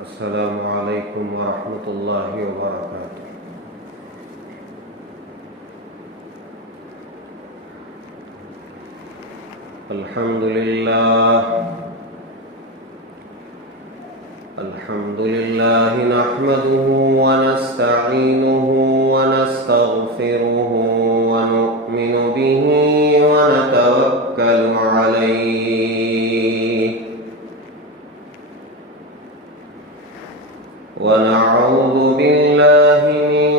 السلام علیکم ورحمۃ اللہ وبرکاتہ۔ الحمد للہ نحمده ونستعینه ونستغفره ونؤمن به ونتوکل علیہ ونعوذ باللہ من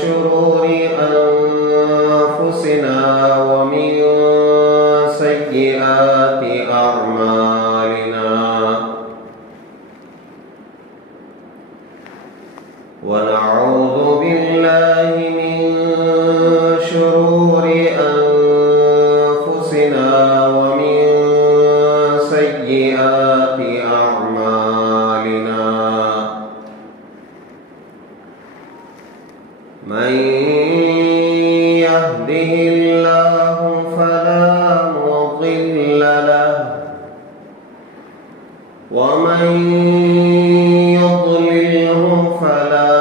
شرور انفسنا ومن سیئات اعمالنا ونعوذ باللہ من شرور انفسنا ومن سیئات اعمالنا من يهده الله فلا مضل له ومن يضلله فلا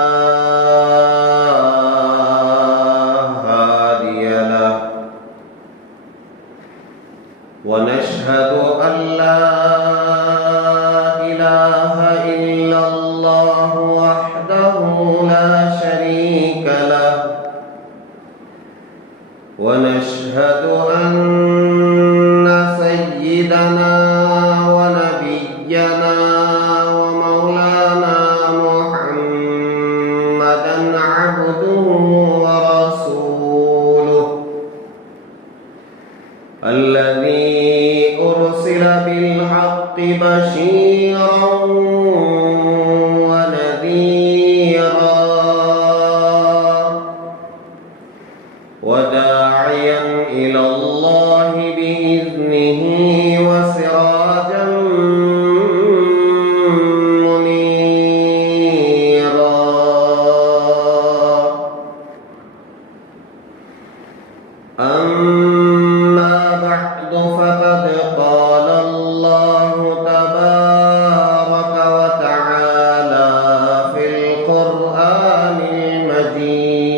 هادي له ونشهد أن لا إله إلا الله وحده لا شريك له ونشهد أن سيدنا ونبينا ومولانا محمدا عبده ورسوله الذي أرسل بالحق بشيرا ونذيرا وداعيا إلى الله بإذنه وسراجا منيرا أما بعد فقد قال الله تبارك وتعالى في القرآن المجيد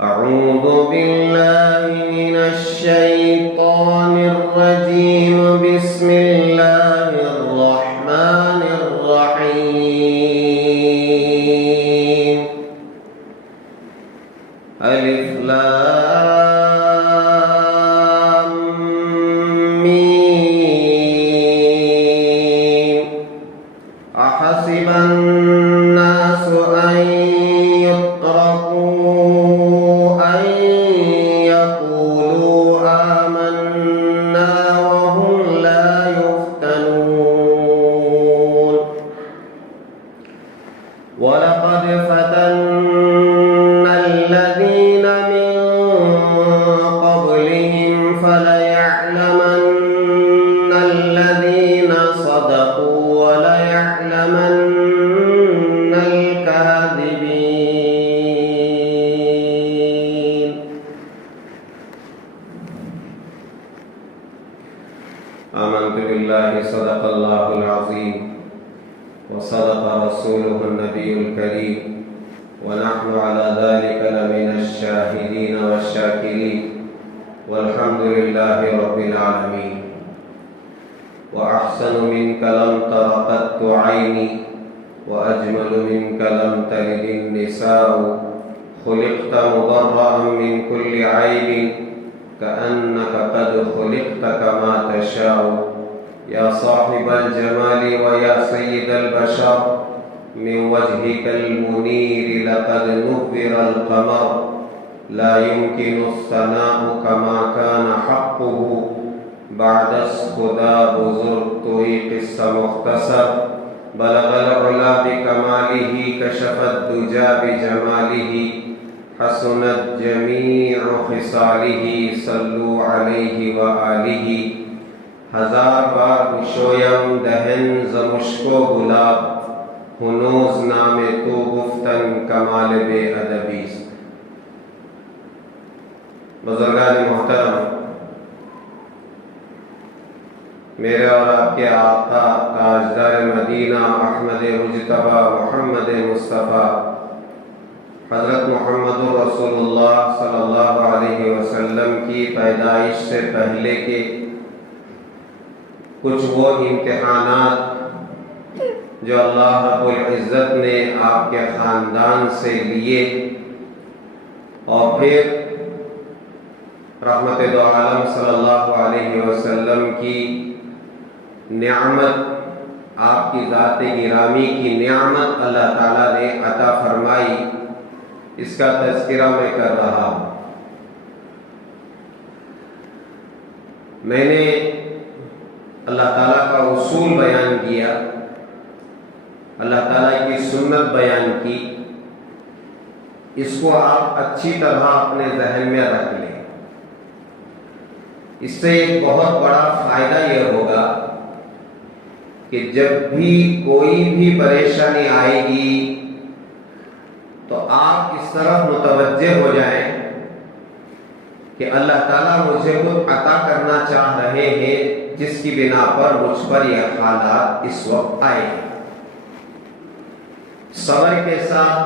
أعوذ بالله من الشيطان الرجيم بسم الله الرحمن الرحيم ألف لام ميم أحسب الناس أن يتركوا أن يقولوا آمنا وهم لا يفتنون ولقد فتنا الذين من قبلهم فليعلمن الذين صدقوا وليعلمن الكاذبين آمنت بالله صدق الله العظيم وصدق رسوله النبي الكريم ونحن على ذلك لمن الشاهدين والشاكرين والحمد لله رب العالمين وأحسن منك لم تر قط عيني وأجمل منك لم تلد النساء خلقت مبرأ من كل عيب كأنك قد خلقت كما تشاء يا صاحب الجمال ويا سيد البشر من وجهك المنير لقد نبر القمر لا يمكن الثناء كما كان حقه بعد اسخداب زرطيق مختصر بلغ العلا بكماله كشف الدجى بجماله حسنت جميع خصاله صلوا عليه وآله ہزار بار گشویم دہن ز مشک و گلاب ہنوز نام تو گفتن کمال بے ادبی بزرگان محترم، میرے اور آپ کے آقا تاجدار مدینہ احمد مجتبی محمد مصطفیٰ حضرت محمد رسول اللہ صلی اللہ علیہ وسلم کی پیدائش سے پہلے کے کچھ وہ امتحانات جو اللہ رب العزت نے آپ کے خاندان سے لیے اور پھر رحمت دو عالم صلی اللہ علیہ وسلم کی نعمت، آپ کی ذات گرامی کی نعمت اللہ تعالیٰ نے عطا فرمائی، اس کا تذکرہ میں کر رہا ہوں۔ میں نے اللہ تعالیٰ کا اصول بیان کیا، اللہ تعالیٰ کی سنت بیان کی، اس کو آپ اچھی طرح اپنے ذہن میں رکھ لیں۔ اس سے ایک بہت بڑا فائدہ یہ ہوگا کہ جب بھی کوئی بھی پریشانی آئے گی تو آپ اس طرف متوجہ ہو جائیں کہ اللہ تعالیٰ مجھے کچھ عطا کرنا چاہ رہے ہیں جس کی بنا پر مجھ پر یہ حالات اس وقت آئے ہیں۔ صبر کے ساتھ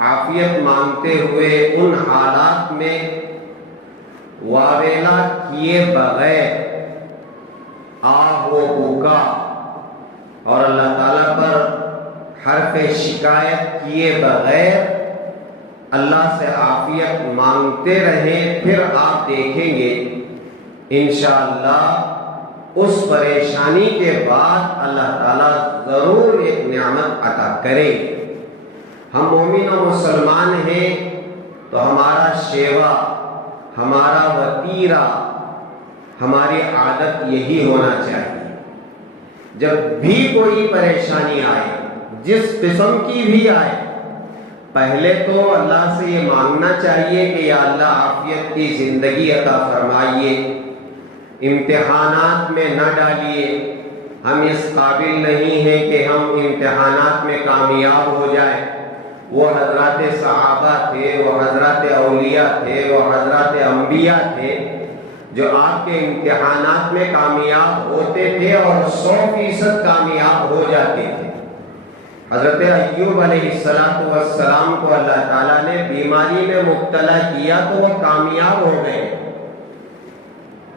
عافیت مانگتے ہوئے ان حالات میں واویلا کیے بغیر آہ و بکا اور اللہ تعالیٰ پر حرف شکایت کیے بغیر اللہ سے عافیت مانگتے رہیں، پھر آپ دیکھیں گے انشاءاللہ اس پریشانی کے بعد اللہ تعالیٰ ضرور ایک نعمت عطا کرے۔ ہم مومن و مسلمان ہیں تو ہمارا شیوا، ہمارا وتیرہ، ہماری عادت یہی ہونا چاہیے، جب بھی کوئی پریشانی آئے جس قسم کی بھی آئے، پہلے تو اللہ سے یہ مانگنا چاہیے کہ یا اللہ عافیت کی زندگی عطا فرمائیے، امتحانات میں نہ ڈالیے، ہم اس قابل نہیں ہیں کہ ہم امتحانات میں کامیاب ہو جائیں۔ وہ حضرات صحابہ تھے، وہ حضرات اولیاء تھے، وہ حضرات انبیاء تھے جو آپ کے امتحانات میں کامیاب ہوتے تھے اور 100% کامیاب ہو جاتے تھے۔ حضرت ایوب علیہ السلام کو اللہ تعالیٰ نے بیماری میں مبتلا کیا تو وہ کامیاب ہو گئے۔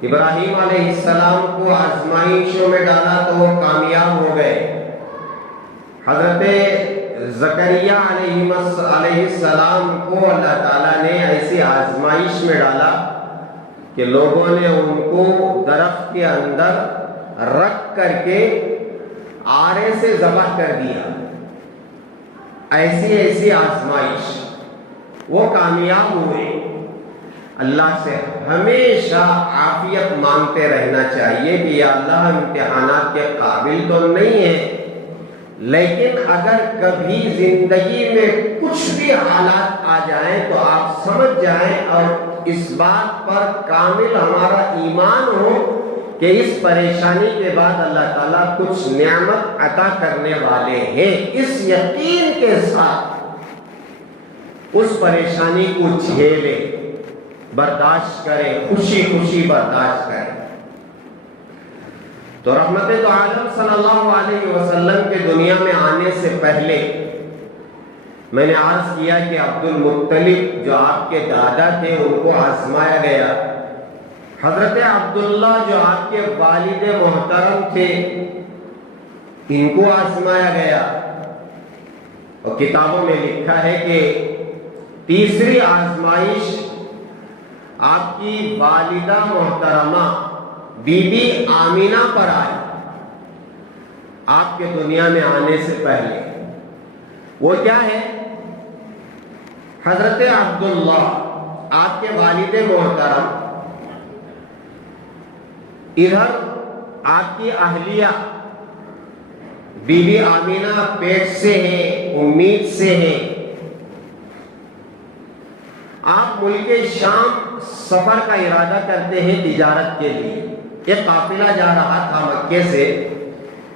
ابراہیم علیہ السلام کو آزمائشوں میں ڈالا تو وہ کامیاب ہو گئے۔ حضرت زکریا علیہ السلام کو اللہ تعالیٰ نے ایسی آزمائش میں ڈالا کہ لوگوں نے ان کو درخت کے اندر رکھ کر کے آرے سے ذبح کر دیا۔ ایسی آزمائش، وہ کامیاب ہوئے۔ اللہ سے ہمیشہ عافیت مانگتے رہنا چاہیے کہ یا اللہ امتحانات کے قابل تو نہیں ہے، لیکن اگر کبھی زندگی میں کچھ بھی حالات آ جائیں تو آپ سمجھ جائیں اور اس بات پر کامل ہمارا ایمان ہو کہ اس پریشانی کے بعد اللہ تعالیٰ کچھ نعمت عطا کرنے والے ہیں۔ اس یقین کے ساتھ اس پریشانی کو جھیلیں، برداشت کریں، خوشی خوشی برداشت کریں۔ تو رحمت دو عالم صلی اللہ علیہ وسلم کے دنیا میں آنے سے پہلے میں نے عرض کیا کہ عبد المطلب جو آپ کے دادا تھے ان کو آزمایا گیا۔ حضرت عبداللہ جو آپ کے والد محترم تھے ان کو آزمایا گیا، اور کتابوں میں لکھا ہے کہ تیسری آزمائش آپ کی والدہ محترمہ بی بی آمینہ پر آئی آپ کے دنیا میں آنے سے پہلے۔ وہ کیا ہے؟ حضرت عبداللہ آپ کے والد محترم، ادھر آپ کی اہلیہ بی بی آمینہ پیٹ سے ہیں، امید سے ہیں۔ آپ ملک شام سفر کا ارادہ کرتے ہیں تجارت کے لیے۔ ایک قافلہ جا رہا تھا مکے سے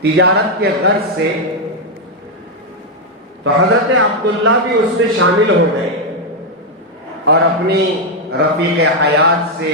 تجارت کے غرض سے، تو حضرت عبداللہ بھی اس میں شامل ہو گئے اور اپنی رفیق حیات سے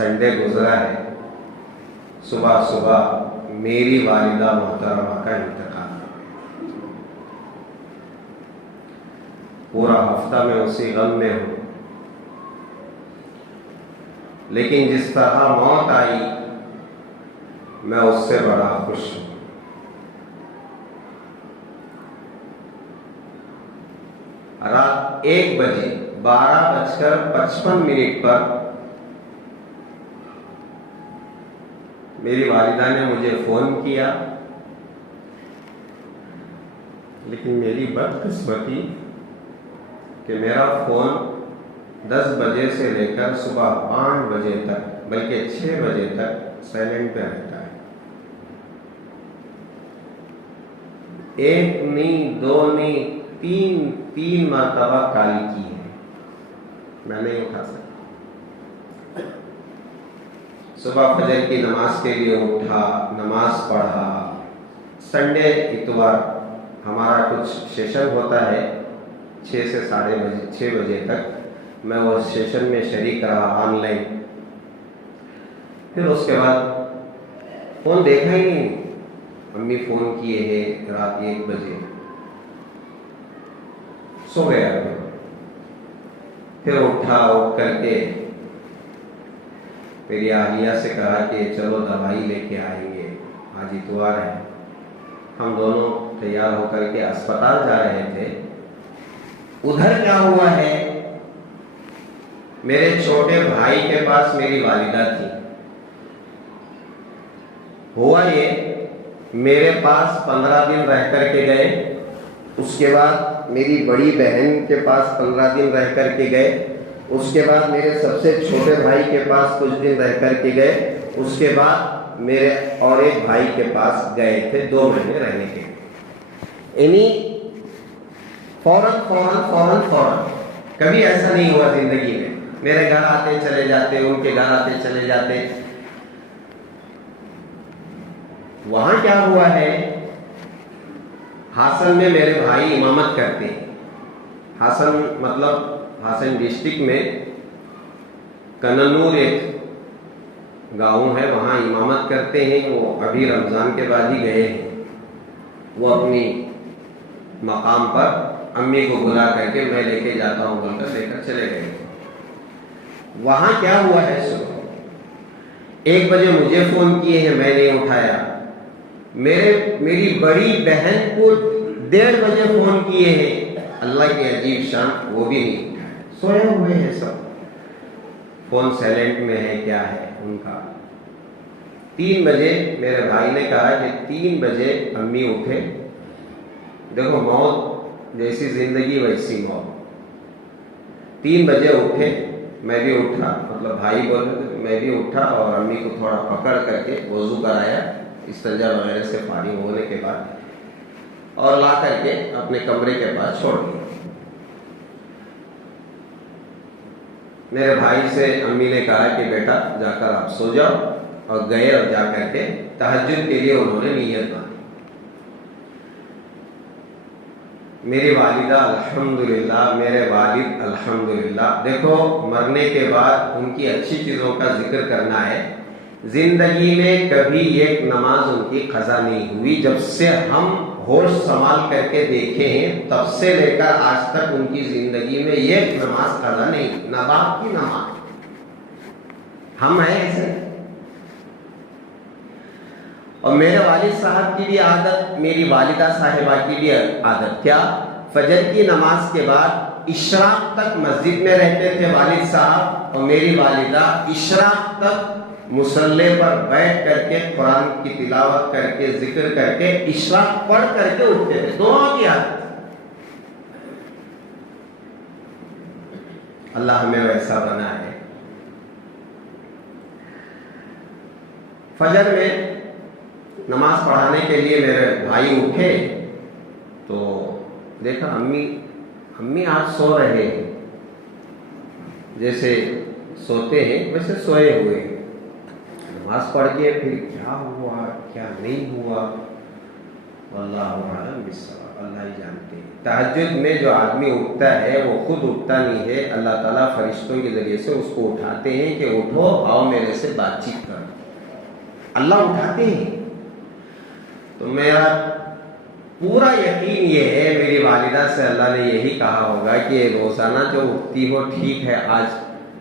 سنڈے گزرا ہے، صبح صبح میری والدہ محترمہ کا انتقال، پورا ہفتہ میں اسی غم میں ہوں، لیکن جس طرح موت آئی میں اس سے بڑا خوش ہوں۔ رات 1 بجے 12:55 پر میری والدہ نے مجھے فون کیا، لیکن میری بدقسمتی کہ میرا فون 10 بجے سے لے کر صبح 5 بجے تک بلکہ 6 بجے تک سائلنٹ پہ رہتا ہے۔ 1 نہیں 2 نہیں 3 مرتبہ کال کی ہے، میں نہیں اٹھا سکتا۔ صبح فجر کی نماز کے لیے اٹھا، نماز پڑھا۔ سنڈے اتوار ہمارا کچھ سیشن ہوتا ہے 6 سے 6:30 بجے تک، میں وہ سیشن میں شریک رہا آن لائن۔ پھر اس کے بعد فون دیکھا ہی نہیں، امی فون کیے ہیں رات 1 بجے، سو گیا۔ پھر اٹھ کر کے میری اہلیہ سے کہا کہ چلو دوائی لے کے آئیں گے، آج اتوار ہے۔ ہم دونوں تیار ہو کر کے اسپتال جا رہے تھے۔ ادھر کیا ہوا ہے، میرے چھوٹے بھائی کے پاس میری والدہ تھی۔ ہوا یہ میرے پاس 15 دن رہ کر کے گئے، اس کے بعد میری بڑی بہن کے پاس 15 دن رہ کر کے گئے، اس کے بعد میرے سب سے چھوٹے بھائی کے پاس کچھ دن رہ کر کے گئے، اس کے بعد میرے اور ایک بھائی کے پاس گئے تھے 2 مہینے رہنے کے۔ یعنی فوراً کبھی ایسا نہیں ہوا زندگی میں، میرے گھر آتے چلے جاتے، ان کے گھر آتے چلے جاتے۔ وہاں کیا ہوا ہے، ہاسن میں میرے بھائی امامت کرتے ہیں۔ ہاسن مطلب ہاسن ڈسٹرکٹ میں کننور ایک گاؤں ہے، وہاں امامت کرتے ہیں۔ وہ ابھی رمضان کے بعد ہی گئے ہیں، وہ اپنی مقام پر امی کو بلا کر کے میں لے کے جاتا ہوں بول کر لے کر چلے گئے۔ وہاں کیا ہوا ہے، صبح 1 بجے مجھے فون کیے ہیں، میں نہیں اٹھایا۔ میری بڑی بہن کو 1:30 بجے فون کیے ہیں، اللہ کی عجیب شان، وہ بھی نہیں اٹھایا، سوئے ہوئے ہیں سب، فون سائلنٹ میں ہے کیا ہے ان کا۔ 3 بجے میرے بھائی نے کہا کہ 3 بجے امی اٹھے، دیکھو موت جیسی زندگی ویسی موت۔ 3 بجے اٹھے، میں بھی اٹھا، مطلب بھائی بولے میں بھی اٹھا اور امی کو تھوڑا پکڑ کر کے وضو کرایا استنجا وغیرہ سے پانی ہونے کے بعد، اور لا کر کے اپنے کمرے کے پاس چھوڑ دیا۔ میرے بھائی سے امی نے کہا کہ بیٹا جا کر آپ سو جاؤ، اور گئے اور جا کر کے تہجد کے لیے انہوں نے نیت باندھی۔ میری والدہ الحمدللہ، میرے والد الحمدللہ۔ دیکھو مرنے کے بعد ان کی اچھی چیزوں کا ذکر کرنا ہے۔ زندگی میں کبھی ایک نماز ان کی قضا نہیں ہوئی، جب سے ہم ہوش سنبھال کر کے دیکھے ہیں تب سے لے کر آج تک ان کی زندگی میں ایک نماز قضا نہیں، نہ باپ کی نماز۔ ہم ہیں ایسے۔ اور میرے والد صاحب کی بھی عادت، میری والدہ صاحبہ کی بھی عادت، کیا فجر کی نماز کے بعد اشراق تک مسجد میں رہتے تھے والد صاحب، اور میری والدہ اشراق تک مصلی پر بیٹھ کر کے قرآن کی تلاوت کر کے ذکر کر کے اشراق پڑھ کر کے اٹھتے تھے، دونوں کی عادت۔ اللہ ہمیں ویسا بنا ہے۔ فجر میں نماز پڑھانے کے لیے میرے بھائی اٹھے تو دیکھا امی آج سو رہے ہیں، جیسے سوتے ہیں ویسے سوئے ہوئے۔ نماز پڑھ کے پھر کیا ہوا کیا نہیں ہوا، واللہ اعلم بالصواب، اللہ ہی جانتے ہیں۔ تہجد میں جو آدمی اٹھتا ہے وہ خود اٹھتا نہیں ہے، اللہ تعالیٰ فرشتوں کے ذریعے سے اس کو اٹھاتے ہیں کہ اٹھو آؤ میرے سے بات چیت کرو، اللہ اٹھاتے ہیں۔ تو میرا پورا یقین یہ ہے، میری والدہ سے اللہ نے یہی کہا ہوگا کہ روزانہ جو اٹھتی ہو ٹھیک ہے، آج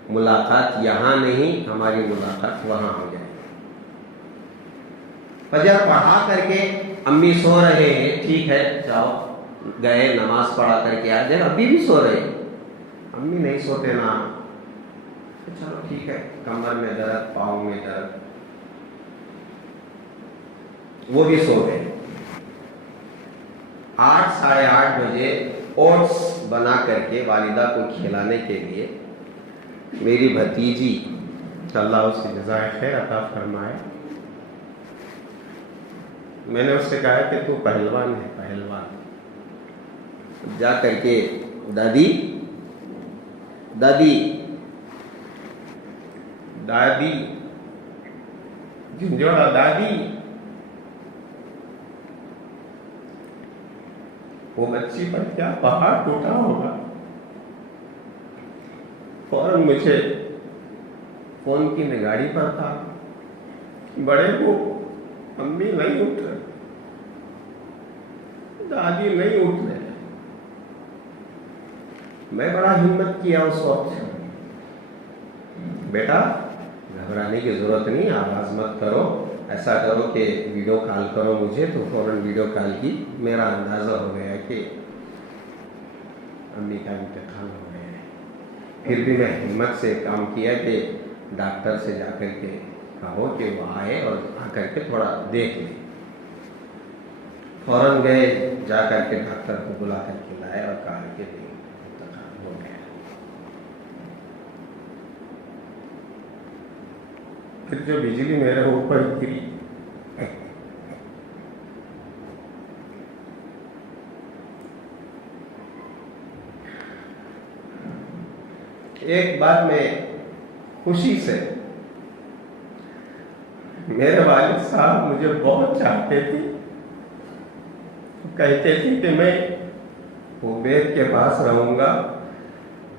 ملاقات یہاں نہیں، ہماری ملاقات وہاں ہو جائے۔ فجر پڑھا کر کے امی سو رہے ہیں، ٹھیک ہے جاؤ، گئے نماز پڑھا کر کے آ جائے، ابھی بھی سو رہے ہیں، امی نہیں سوتے نا، چلو ٹھیک ہے، کمر میں درد، پاؤں میں درد، وہ بھی سو گئے۔ 8 ساڑھے 8 بجے اوٹس بنا کر کے والدہ کو کھلانے کے لیے میری بھتیجی، اللہ اس کی جزائے خیر عطا فرمائے، میں نے اس سے کہا کہ تو پہلوان ہے، پہلوان، جا کر کے دادی دادی دادی جھنجھوڑا دادی، وہ بچی پر کیا پہاڑ ٹوٹا ہوگا۔ فوراً مجھے فون کی، میں گاڑی پر تھا، بڑے کو امی نہیں اٹھ رہے، دادی نہیں اٹھ رہے، میں بڑا ہمت کیا اس وقت، بیٹا گھبرانے کی ضرورت نہیں، آواز مت کرو، ایسا کرو کہ ویڈیو کال کرو مجھے، تو فوراً ویڈیو کال کی، میرا اندازہ ہو گیا کہ امی کا انتقال ہو گیا ہے۔ پھر بھی میں ہمت سے کام کیا کہ ڈاکٹر سے جا کر کے کہو کہ وہ آئے اور آ کر کے تھوڑا دیکھ لیں۔ فوراً گئے، جا کر کے ڈاکٹر کو بلا کر کے لائے اور کہا کہ انتقال ہو گیا۔ پھر جو بجلی میرے اوپر گری، ایک بات میں خوشی سے، میرے والد صاحب مجھے بہت چاہتے تھے، کہتے تھے کہ میں عبید کے پاس رہوں گا،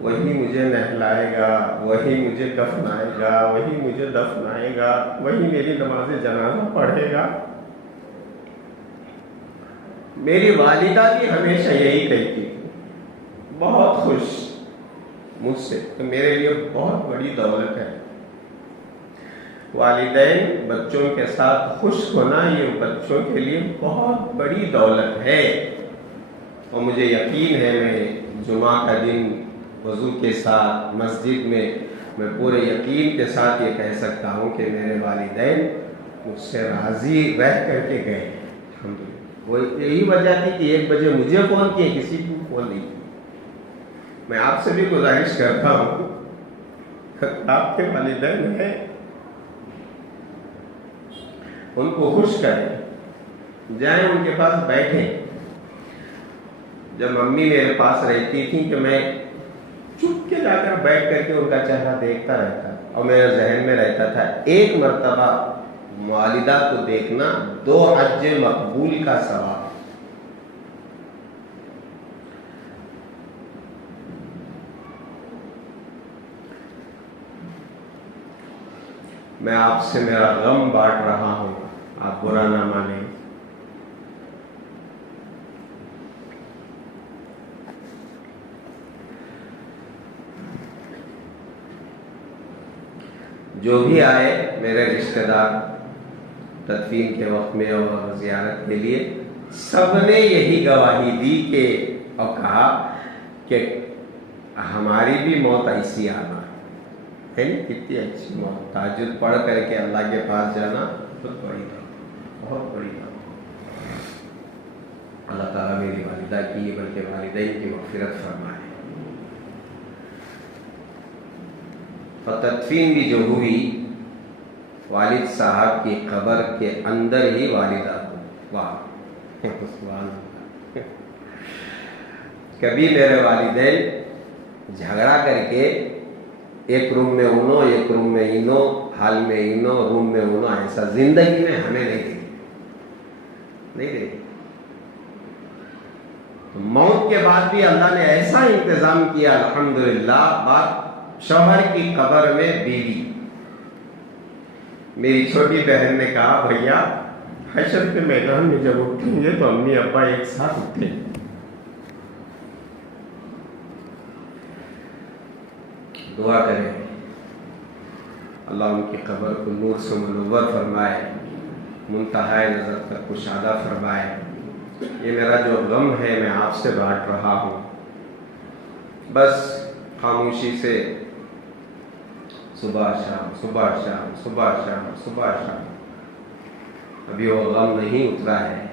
وہی مجھے نہلائے گا، وہی مجھے کفنائے گا، وہی مجھے دفنائے گا، وہی میری نماز جنازہ پڑھے گا۔ میری والدہ بھی ہمیشہ یہی کہتی تھی، بہت خوش مجھ سے، تو میرے لیے بہت بڑی دولت ہے۔ والدین بچوں کے ساتھ خوش ہونا، یہ بچوں کے لیے بہت بڑی دولت ہے، اور مجھے یقین ہے میں جمعہ کا دن وضو کے ساتھ مسجد میں پورے یقین کے ساتھ یہ کہہ سکتا ہوں کہ میرے والدین مجھ سے راضی رہ کر کے گئے، الحمدللہ۔ وہ یہی وجہ تھی کہ 1 بجے مجھے فون کیے، کسی کو فون نہیں کیا۔ میں آپ سے بھی گزارش کرتا ہوں، آپ کے والدین ہیں، ان کو خوش کریں، جائیں ان کے پاس بیٹھیں۔ جب امی میرے پاس رہتی تھی کہ میں چپ کے جا کر بیٹھ کر کے ان کا چہرہ دیکھتا رہتا، اور میرے ذہن میں رہتا تھا ایک مرتبہ والدہ کو دیکھنا 2 حج مقبول کا ثواب۔ میں آپ سے میرا غم بانٹ رہا ہوں، آپ برا نہ مانیں۔ جو بھی آئے میرے رشتہ دار تدفین کے وقت میں اور زیارت کے لیے، سب نے یہی گواہی دی کہ اور کہا کہ ہماری بھی موت ایسی آنا ہے نا، کتنی اچھی موت، تہجد پڑھ کر کے اللہ کے پاس جانا بہت بڑی بات، بہت بڑی بات۔ اللہ تعالیٰ میری والدہ کی بلکہ والدین کی مغفرت فرمائے۔ اور تدفین بھی جو ہوئی، والد صاحب کی قبر کے اندر ہی والدہ کو، واہ سبحان اللہ۔ کبھی میرے والدین جھگڑا کر کے ایک روم میں انو، ایک روم میں انو، ہال میں انو، روم میں انو، ایسا زندگی میں ہمیں نہیں دیکھی، نہیں دیکھی۔ تو موت کے بعد بھی اللہ نے ایسا انتظام کیا الحمدللہ. بات شوہر کی قبر میں بیوی. میری چھوٹی بہن نے کہا بھیا حشر کے میدان میں جب اٹھیں گے تو امی ابا ایک ساتھ اٹھیں. دعا کریں اللہ ان کی قبر کو نور سے منور فرمائے, منتہائے نظر تک کشادہ فرمائے. یہ میرا جو غم ہے میں آپ سے بانٹ رہا ہوں. بس خاموشی سے صبح شام صبح شام صبح شام صبح شام, ابھی وہ غم نہیں اترا ہے.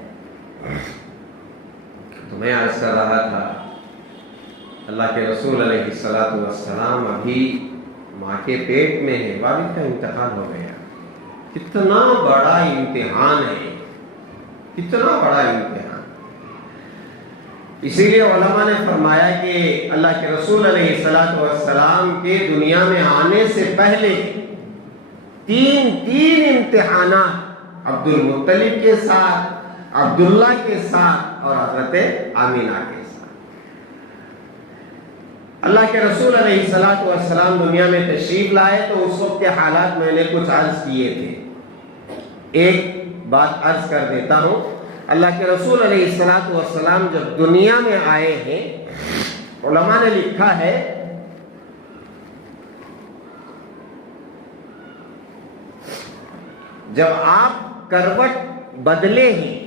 تو میں عرض کر رہا تھا اللہ کے رسول علیہ الصلوۃ والسلام ابھی ماں کے پیٹ میں ہے, والد کا انتقال ہو گیا. کتنا بڑا امتحان ہے, کتنا بڑا امتحان. اسی لیے علماء نے فرمایا کہ اللہ کے رسول علیہ الصلوۃ والسلام کے دنیا میں آنے سے پہلے تین امتحانات عبد المطلب کے ساتھ, عبداللہ کے ساتھ اور حضرت آمینہ کے ساتھ. اللہ کے رسول علیہ الصلوۃ والسلام دنیا میں تشریف لائے تو اس وقت کے حالات میں نے کچھ عرض کیے تھے. ایک بات عرض کر دیتا ہوں. اللہ کے رسول علیہ الصلوۃ والسلام جب دنیا میں آئے ہیں, علماء نے لکھا ہے جب آپ کروٹ بدلے ہیں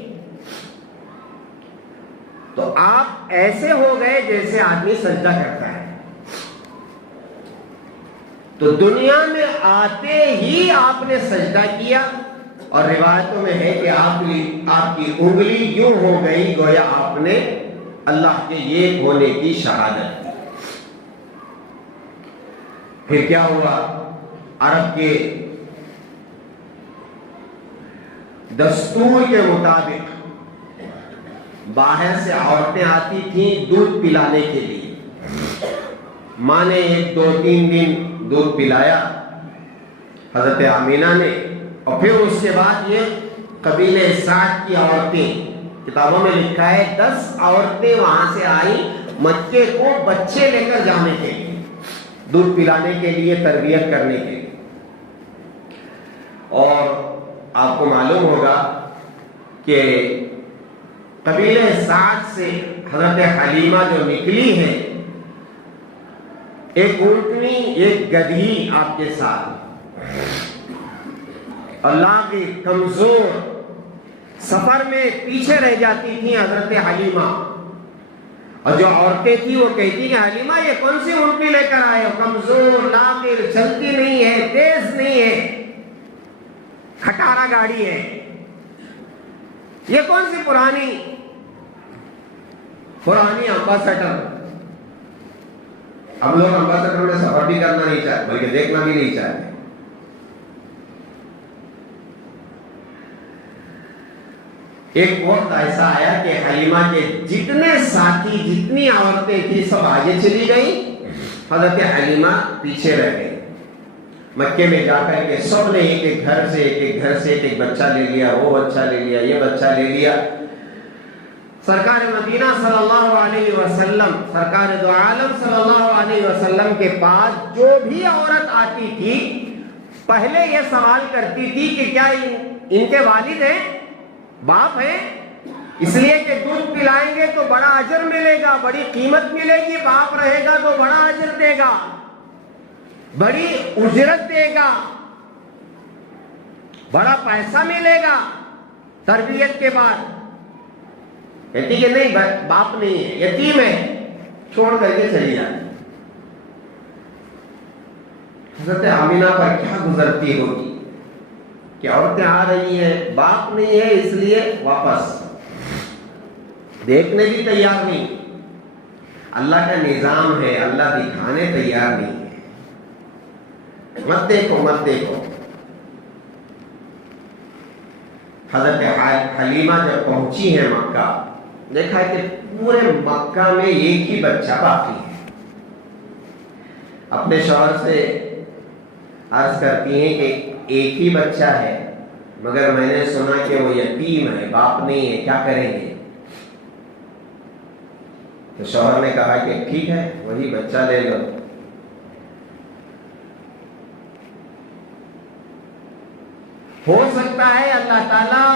تو آپ ایسے ہو گئے جیسے آدمی سجدہ کرتا ہے. تو دنیا میں آتے ہی آپ نے سجدہ کیا, اور روایتوں میں ہے کہ آپ کی انگلی یوں ہو گئی گویا آپ نے اللہ کے ایک ہونے کی شہادت دی. پھر کیا ہوا, عرب کے دستور کے مطابق باہر سے عورتیں آتی تھیں دودھ پلانے کے لیے. ماں نے 1-2-3 دن دودھ پلایا حضرت آمینہ نے, اور پھر اس کے بعد یہ قبیلے سعد کی عورتیں, کتابوں میں لکھا ہے 10 عورتیں وہاں سے آئیں مکے کو بچے لے کر جانے کے لیے, دودھ پلانے کے لیے, تربیت کرنے کے لیے. اور آپ کو معلوم ہوگا کہ قبیلے سعد سے حضرت حلیمہ جو نکلی ہے, ایک اونٹنی ایک گدھی آپ کے ساتھ, اللہ کی کمزور, سفر میں پیچھے رہ جاتی تھیں حضرت حلیمہ. اور جو عورتیں تھیں وہ کہتی کہ حلیمہ یہ کون سی اونٹنی لے کر آئے ہو, کمزور, لاغر, چلتی نہیں ہے, تیز نہیں ہے, کھٹارا گاڑی ہے, یہ کون سی پرانی امباسڈر. ہم لوگ امباسڈر میں سفر بھی کرنا نہیں چاہتے بلکہ دیکھنا بھی نہیں چاہتے. ایک وقت ایسا آیا کہ حلیمہ کے جتنے ساتھی, جتنی عورتیں تھیں سب آگے چلی گئی, حضرت حلیمہ پیچھے رہ گئی. مکے میں جا کر کے سب نے ایک گھر سے ایک بچہ لے لیا, وہ بچہ لے لیا, یہ بچہ لے لیا. سرکار مدینہ صلی اللہ علیہ وسلم, سرکار دو عالم صلی اللہ علیہ وسلم کے پاس جو بھی عورت آتی تھی پہلے یہ سوال کرتی تھی کہ کیا ان کے والد ہیں, باپ ہیں, اس لیے کہ دودھ پلائیں گے تو بڑا اجر ملے گا, بڑی قیمت ملے گی, باپ رہے گا تو بڑا اجر دے گا, بڑی اجرت دے گا, بڑا پیسہ ملے گا تربیت کے بعد. کہتی کہ نہیں باپ نہیں ہے, یتیم ہے, چھوڑ کر کے چلی جاتی. حضرت آمینہ پر کیا گزرتی ہوگی کہ عورتیں آ رہی ہیں, باپ نہیں ہے اس لیے واپس, دیکھنے بھی تیار نہیں. اللہ کا نظام ہے, اللہ دکھانے تیار نہیں ہے. مت دیکھو. حضرت حلیمہ جب پہنچی ہے مکہ, دیکھا ہے کہ پورے مکہ میں ایک ہی بچہ باقی ہے. اپنے شوہر سے عرض کرتی ہیں کہ ایک ہی بچہ ہے مگر میں نے سنا کہ وہ یتیم ہے, باپ نہیں ہے, کیا کریں گے. تو شوہر نے کہا کہ ٹھیک ہے وہی بچہ لے لو. ہو سکتا ہے اللہ تعالیٰ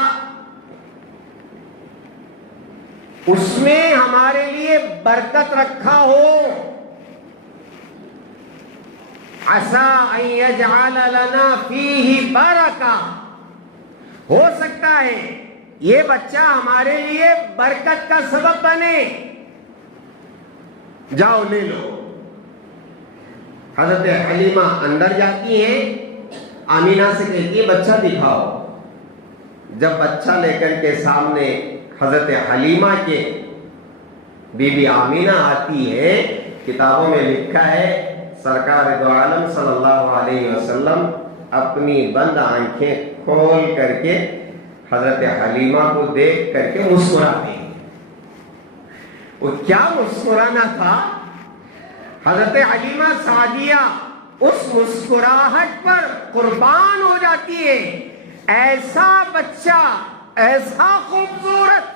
اس میں ہمارے لیے برکت رکھا ہو. عسیٰ ان یجعل لنا فیہ برکہ، ہو سکتا ہے یہ بچہ ہمارے لیے برکت کا سبب بنے. جاؤ لے لو. حضرت حلیمہ اندر جاتی ہیں، آمینہ سے کہتی ہے بچہ دکھاؤ. جب بچہ لے کر کے سامنے حضرت حلیمہ کے بی بی آمینہ آتی ہے، کتابوں میں لکھا ہے سرکار دو عالم صلی اللہ علیہ وسلم اپنی بند آنکھیں کھول کر کے حضرت حلیمہ کو دیکھ کر کے مسکراتے ہیں. وہ کیا مسکرانا تھا؟ حضرت حلیمہ سعدیہ اس مسکراہٹ پر قربان ہو جاتی ہے. ایسا بچہ، ایسا خوبصورت،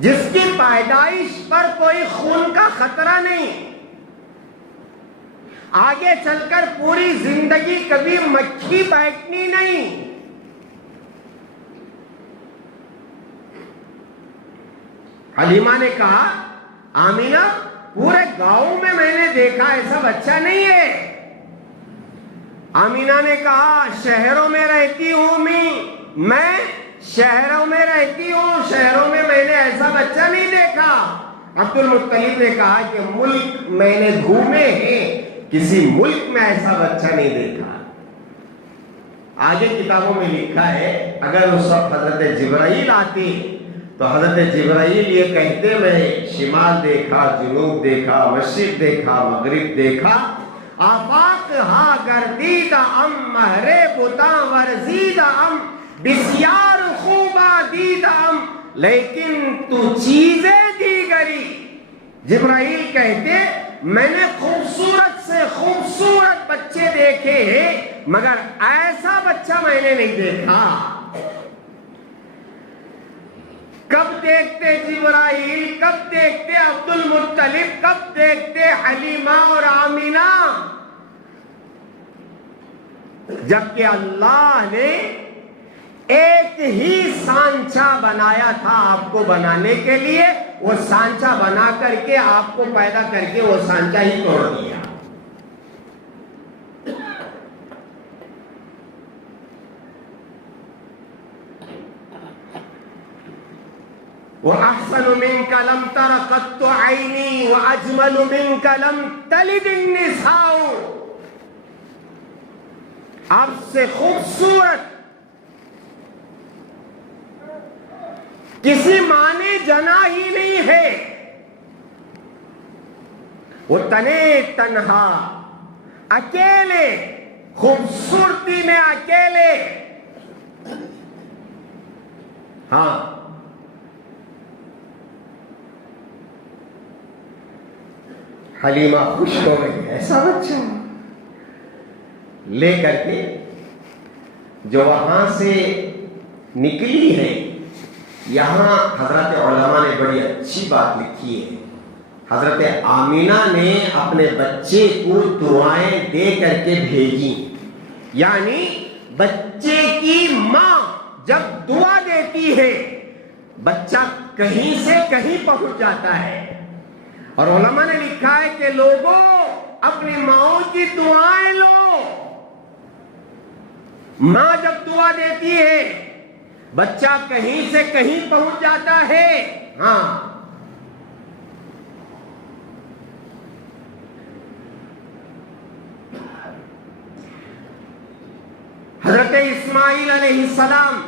جس کی پیدائش پر کوئی خون کا خطرہ نہیں، آگے چل کر پوری زندگی کبھی مکھی بیٹھنی نہیں. حلیمہ نے کہا آمینہ پورے گاؤں میں نے دیکھا ایسا بچہ نہیں ہے. آمینہ نے کہا شہروں میں رہتی ہوں میں شہروں میں رہتی ہوں، شہروں میں نے ایسا بچہ نہیں دیکھا. عبد المطلب نے کہا کہ ملک میں نے گھومے ہیں، کسی ملک میں ایسا بچہ نہیں دیکھا. آگے کتابوں میں لکھا ہے اگر اس وقت حضرت جبرائیل آتی تو حضرت جبرائیل یہ کہتے میں شمال دیکھا، جنوب دیکھا، مشرق دیکھا، مغرب دیکھا، آفاق ہا گردیدہ ام مہرے بتا ورزیدہ ام بسیار خوبہ دیدہ ام لیکن تو چیزیں دیگری. جبرائیل کہتے میں نے خوبصورت سے خوبصورت بچے دیکھے ہیں مگر ایسا بچہ میں نے نہیں دیکھا. کب دیکھتے جبرائیل، کب دیکھتے عبد المطلب، کب دیکھتے حلیمہ اور آمینہ؟ جبکہ اللہ نے ایک ہی سانچہ بنایا تھا آپ کو بنانے کے لیے، وہ سانچہ بنا کر کے آپ کو پیدا کر کے وہ سانچہ ہی توڑ دیا. وَأَحْسَنُ مِنْكَ لَمْ تَرَ قَطُّ عَيْنِي وَأَجْمَلُ مِنْكَ لَمْ تَلِدِ النِّسَاءُ. آپ سے خوبصورت کسی ماں نے جنا ہی نہیں ہے. وہ تنے تنہا اکیلے، خوبصورتی میں اکیلے. ہاں حلیمہ خوش ہو گئی، ایسا بچہ لے کر کے جو وہاں سے نکلی ہے. یہاں حضرت علماء نے بڑی اچھی بات لکھی ہے. حضرت آمینہ نے اپنے بچے کو دعائیں دے کر کے بھیجی. یعنی بچے کی ماں جب دعا دیتی ہے بچہ کہیں سے کہیں پہنچ جاتا ہے. اور علماء نے لکھا ہے کہ لوگوں اپنی ماؤں کی دعائیں لو. ماں جب دعا دیتی ہے بچہ کہیں سے کہیں پہنچ جاتا ہے. ہاں حضرت اسماعیل علیہ السلام،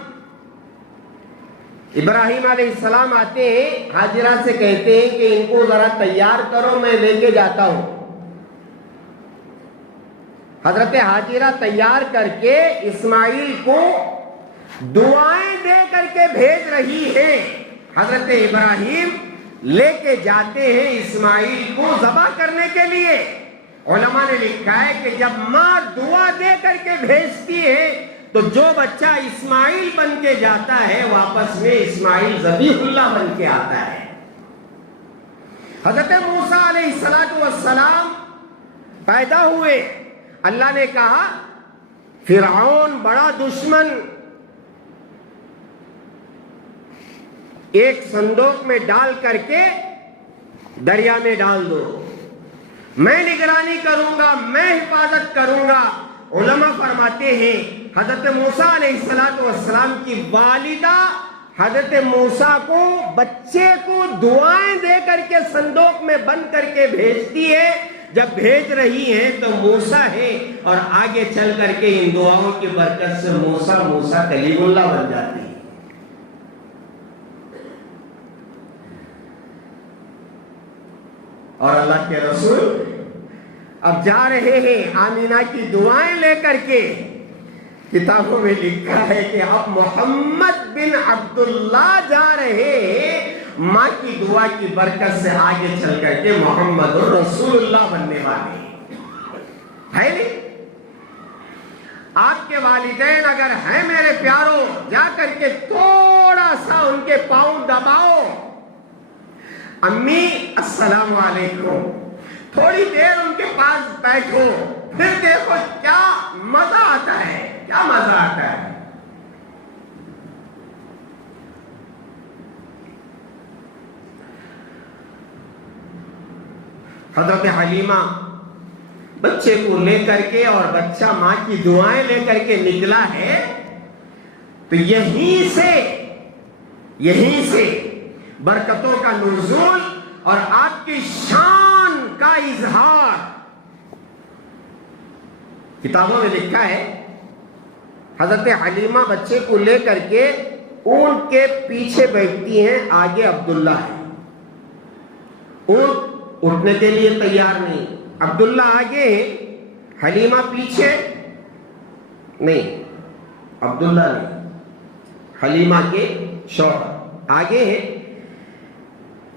ابراہیم علیہ السلام آتے ہیں، حاجرہ سے کہتے ہیں کہ ان کو ذرا تیار کرو میں لے کے جاتا ہوں. حضرت حاجرہ تیار کر کے اسماعیل کو دعائیں دے کر کے بھیج رہی ہے. حضرت ابراہیم لے کے جاتے ہیں اسماعیل کو ذبح کرنے کے لیے. علماء نے لکھا ہے کہ جب ماں دعا دے کر کے بھیجتی ہے تو جو بچہ اسماعیل بن کے جاتا ہے واپس میں اسماعیل ذبیح اللہ بن کے آتا ہے. حضرت موسیٰ علیہ السلام پیدا ہوئے، اللہ نے کہا فرعون بڑا دشمن، ایک صندوق میں ڈال کر کے دریا میں ڈال دو، میں نگرانی کروں گا، میں حفاظت کروں گا۔ علماء فرماتے ہیں حضرت موسیٰ علیہ السلام کی والدہ حضرت موسیٰ کو، بچے کو دعائیں دے کر کے صندوق میں بند کر کے بھیجتی ہے۔ جب بھیج رہی ہے تو موسیٰ ہے، اور آگے چل کر کے ان دعاؤں کی برکت سے موسیٰ کلیم اللہ بن جاتی ہے۔ اور اللہ کے رسول اب جا رہے ہیں آمینہ کی دعائیں لے کر کے۔ کتابوں میں لکھا ہے کہ اب محمد بن عبداللہ جا رہے ہیں، ماں کی دعا کی برکت سے آگے چل کر کے محمد رسول اللہ بننے والے ہے نہیں؟ آپ کے والدین اگر ہیں میرے پیاروں، جا کر کے تھوڑا سا ان کے پاؤں دباؤ، امی السلام علیکم، تھوڑی دیر ان کے پاس بیٹھو، پھر دیکھو کیا مزہ آتا ہے، کیا مزہ آتا ہے۔ حضرت حلیمہ بچے کو لے کر کے، اور بچہ ماں کی دعائیں لے کر کے نکلا ہے، تو یہیں سے برکتوں کا نزول اور آپ کی شان کا اظہار۔ کتابوں میں لکھا ہے حضرت حلیمہ بچے کو لے کر کے اونٹ کے پیچھے بیٹھتی ہیں، آگے عبداللہ ہے، اونٹ اٹھنے کے لیے تیار نہیں، عبداللہ آگے ہے، حلیمہ پیچھے نہیں، عبداللہ نہیں، حلیمہ کے شوہر آگے ہے،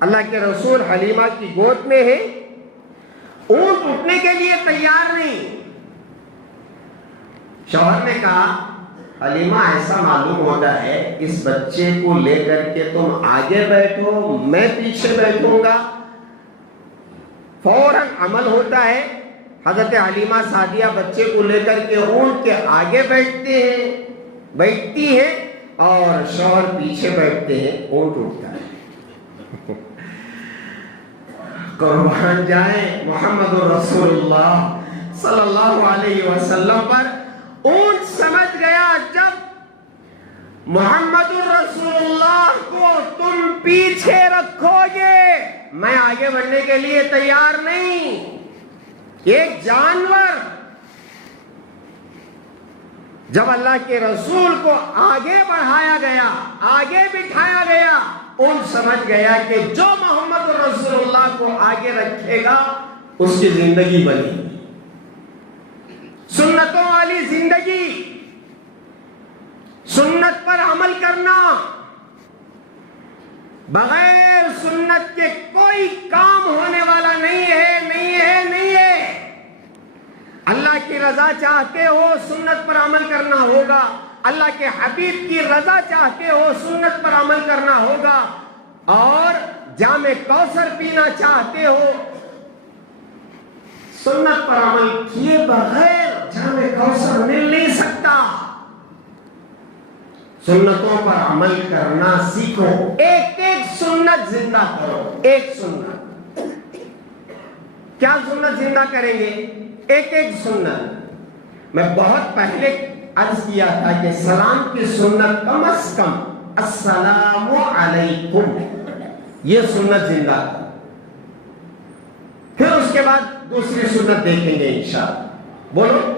اللہ کے رسول حلیمہ کی گود میں ہے، اونٹ اٹھنے کے لیے تیار نہیں۔ شوہر نے کہا حلیمہ ایسا معلوم ہوتا ہے اس بچے کو لے کر کے تم آگے بیٹھو، میں پیچھے بیٹھوں گا۔ فوراً عمل ہوتا ہے، حضرت حلیمہ سعدیہ بچے کو لے کر کے اونٹ کے آگے بیٹھتی ہیں اور شوہر پیچھے بیٹھتے ہیں، اونٹ اٹھتا ہے۔ قربان جائیں محمد رسول اللہ صلی اللہ علیہ وسلم پر۔ اونٹ سمجھ گیا جب محمد رسول اللہ کو تم پیچھے رکھو گے، میں آگے بڑھنے کے لیے تیار نہیں۔ ایک جانور جب اللہ کے رسول کو آگے بڑھایا گیا، آگے بٹھایا گیا، اونٹ سمجھ گیا کہ جو محمد رسول اللہ کو آگے رکھے گا اس کی زندگی بنی، سنتوں والی زندگی، سنت پر عمل کرنا، بغیر سنت کے کوئی کام ہونے والا نہیں ہے، نہیں ہے، نہیں ہے۔ اللہ کی رضا چاہتے ہو سنت پر عمل کرنا ہوگا، اللہ کے حبیب کی رضا چاہتے ہو سنت پر عمل کرنا ہوگا، اور جام کوثر پینا چاہتے ہو سنت پر عمل کیے بغیر جام کوثر مل نہیں سکتا۔ سنتوں پر عمل کرنا سیکھو، ایک ایک سنت زندہ کرو، ایک سنت۔ کیا سنت زندہ کریں گے؟ ایک ایک سنت۔ میں بہت پہلے عرض کیا تھا کہ سلام کی سنت کم از کم السلام علیکم، یہ سنت زندہ کرو، پھر اس کے بعد دوسری سنت دیکھیں گے انشاءاللہ۔ بولو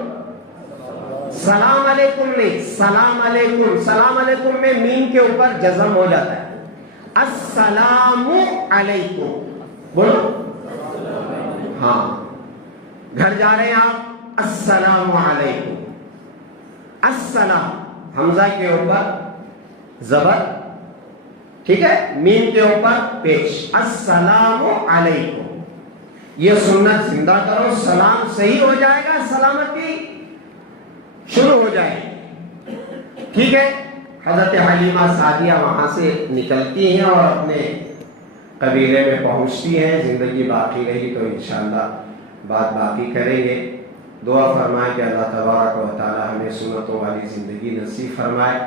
سلام علیکم نہیں، سلام علیکم، سلام علیکم میں میم کے اوپر جزم ہو جاتا ہے، السلام علیکم بولو۔ ہاں گھر جا رہے ہیں آپ، السلام علیکم، السلام حمزہ کے اوپر زبر، ٹھیک ہے، میم کے اوپر پیش، السلام علیکم، یہ سنت زندہ کرو، سلام صحیح ہو جائے گا، سلامتی شروع ہو جائے گی، ٹھیک ہے۔ حضرت حلیمہ سعدیہ وہاں سے نکلتی ہیں اور اپنے قبیلے میں پہنچتی ہیں، زندگی باقی رہی تو انشاءاللہ بات باقی کریں گے۔ دعا فرمائیں کہ اللہ تبارک و تعالی ہمیں سنتوں والی زندگی نصیب فرمائے۔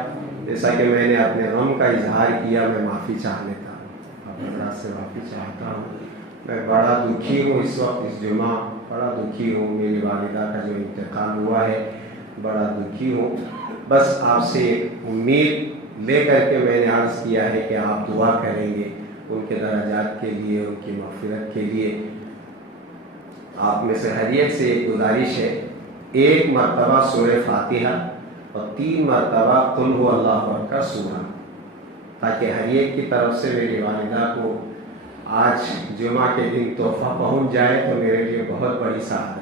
جیسا کہ میں نے اپنے غم کا اظہار کیا، میں معافی چاہ لیتا ہوں، اب حضرات سے معافی چاہتا ہوں۔ میں بڑا دکھی ہوں اس وقت، اس جمعہ بڑا دکھی ہوں، میری والدہ کا جو انتقال ہوا ہے بڑا دکھی ہوں۔ بس آپ سے امید لے کر کے میں نے عرض کیا ہے کہ آپ دعا کریں گے ان کے درجات کے لیے، ان کی مغفرت کے لیے۔ آپ میں سے ہر ایک سے ایک گزارش ہے، 1 مرتبہ سورہ فاتحہ اور 3 مرتبہ قل هو اللہ احد کا سورہ، تاکہ ہر ایک کی طرف سے میری والدہ کو آج جمعہ کے دن تحفہ پہنچ جائے تو میرے لیے بہت بڑی سعادت